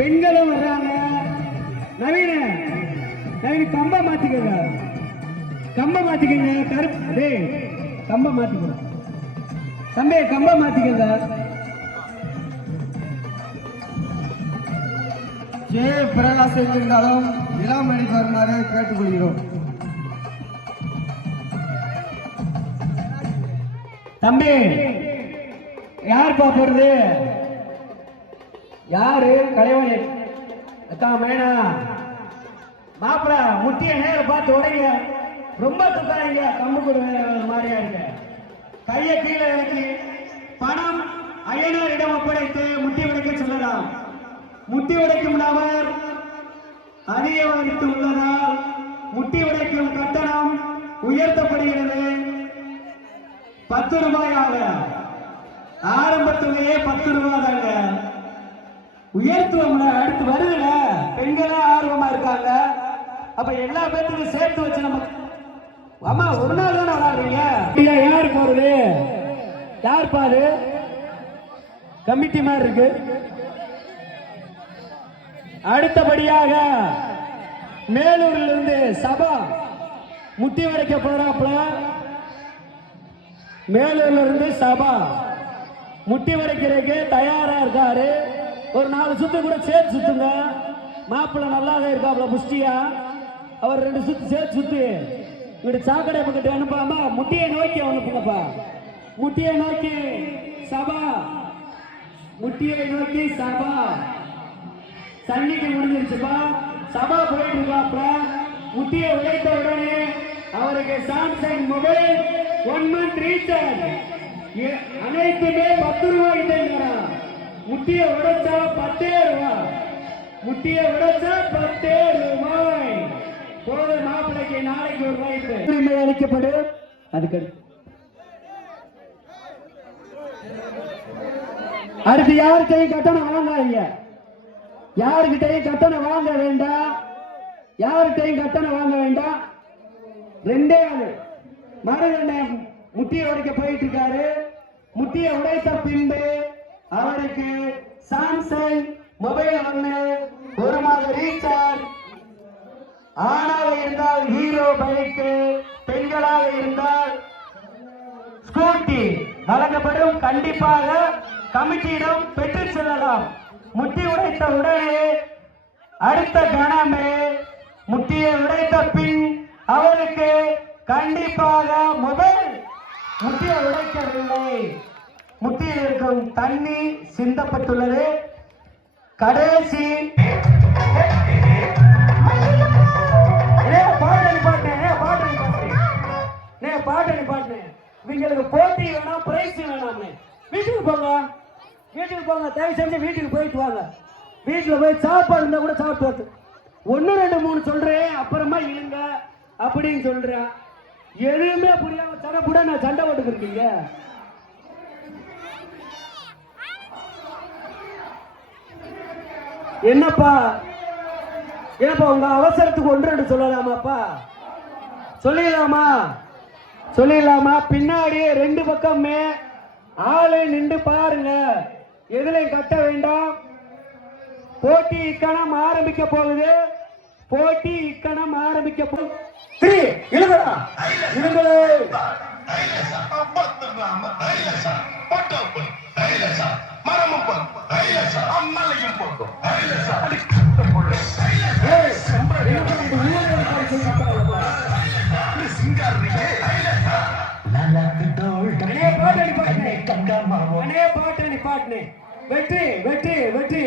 பெண்களும் வர்றாங்க. நவீன கம்ப மாத்திக்கங்க, கருப்பு டேய் கம்ப மாத்திக்கங்க தம்பி, கம்ப மாத்திக்கங்க. பிரகாசம் இருந்தாலும் இளமணி வருமாறு கேட்டுக்கொள்கிறோம். தம்பி யார் பாப்பது? யாரு கலைவனி மேனா மாப்பிள முட்டிய நேர பார்த்து உடைங்க. ரொம்ப துக்காதீங்க, கம்பு கொடு மாதிரியா இருக்க. கையை கீழே இறக்கி பணம் ஐயனாரிடம் ஒப்படைத்து முட்டி உடைக்க சொல்லலாம். முட்டி உடைக்கும் நபர் அதிகரித்து உள்ளதால் முட்டி உடைக்கும் கட்டணம் உயர்த்தப்படுகிறது. 10 ரூபாயாக. ஆரம்பத்திலேயே 10 ரூபாய் தாங்க. உயர்த்துவம்ல அடுத்து வருதுல. பெண்களா ஆர்வமா இருக்காங்க. அப்ப எல்லா பேருக்கும் சேர்த்து வச்சு நம்ம அம்மா ஒரு நாள் தானே விளையாடுறீங்க. யார் போறது? யார் பாரு கமிட்டி மாதிரி இருக்கு. அடுத்தபடியாக மேலூர்ல இருந்து சபா முட்டி வரைக்க போறாப்ல. மேலூர்ல இருந்து சபா முட்டி வரைக்கிறதுக்கு தயாரா இருக்காரு. ஒரு 4 சுத்து கூட சேர்த்து சுத்துங்க. மாப்பிள்ள நல்லாவே இருக்காப்ல புஷ்டியா. அவர் 2 சுத்து சேர்த்து சுத்து இங்கிட்டு சாக்கடை பக்கத்து அனுப்பாம முட்டியை நோக்கி அனுப்புங்கப்பா. முட்டியை நோக்கி சபா, முட்டியை நோக்கி சபா. தண்ணிக்கு முடிஞ்சிருச்சுப்பா. சபா போயிட்டு இருக்காப்ல. முட்டியை உடைத்த உடனே அவருக்கு சாம்சங் மொபைல் 1 மந்த் ரீசார்ஜ் அனைத்துமே 10 ரூபாய் தருகிறா. முட்டியை உடைச்சா 10 ரூபாய். முட்டியை உடைச்சா 10 ரூபாய். போது மாப்பிளைக்கு நாளைக்கு ஒரு வாய்ப்பு அளிக்கப்படும். அதுக்கு அடுத்து யாருக்கையும் கட்டணம் வாங்காதீங்க. யாருக்கிட்டையும் கட்டணம் வாங்க வேண்டாம். யாருக்கிட்டையும் கட்டணம் வாங்க வேண்டாம். 2 ஆளு மறுகண்ட முட்டியை உடைக்க போயிட்டு இருக்காரு. முட்டியை உடைத்த பின்பு அவருக்கு சாம்சங் மொபைல் 1 மாத ரீசார்ஜ். ஆணாக இருந்தால் ஹீரோ பைக்கு, பெண்களாக இருந்தால் ஸ்கூட்டி வழங்கப்படும். கண்டிப்பாக கமிட்டியிடம் பெற்று செல்லலாம். முட்டி உடைத்த உடனே அடுத்த கணமே முட்டியை உடைத்த பின் அவருக்கு கண்டிப்பாக மொபைல். முட்டியை உடைக்கவில்லை. முட்டியில் இருக்கும் தண்ணி சிந்தப்பட்டுள்ளது. கடைசி பாட்டு இவங்களுக்கு போட்டி வேணாம், பிரைஸ் வேணாம். வீட்டுக்கு போங்க, வீட்டுக்கு போங்க. தயவு செஞ்சு வீட்டுக்கு போயிட்டு வாங்க. வீட்டுல போய் சாப்பாடு இருந்தா கூட சாப்பிட்டு 1 2 3 சொல்றேன், அப்புறமா இருங்க அப்படின்னு சொல்றேன். எதுவுமே புரியாம சடப்புட நான் சண்டை போட்டு இருக்கீங்க. என்னப்பா ஏப்பா உங்க அவசரத்துக்கு 1 2 சொல்லலாமாப்பா? சொல்லிடலாமா? பின்னாடியே 2 பக்கமே ஆளை நின்று பாருங்க. எதுலையும் கட்ட வேண்டாம். போட்டி இக்கணம் ஆரம்பிக்க போகுது. போட்டி இக்கணம் ஆரம்பிக்க போகுது. 3 இழுங்கடா, இழுங்களே. பாட்டு வெற்றி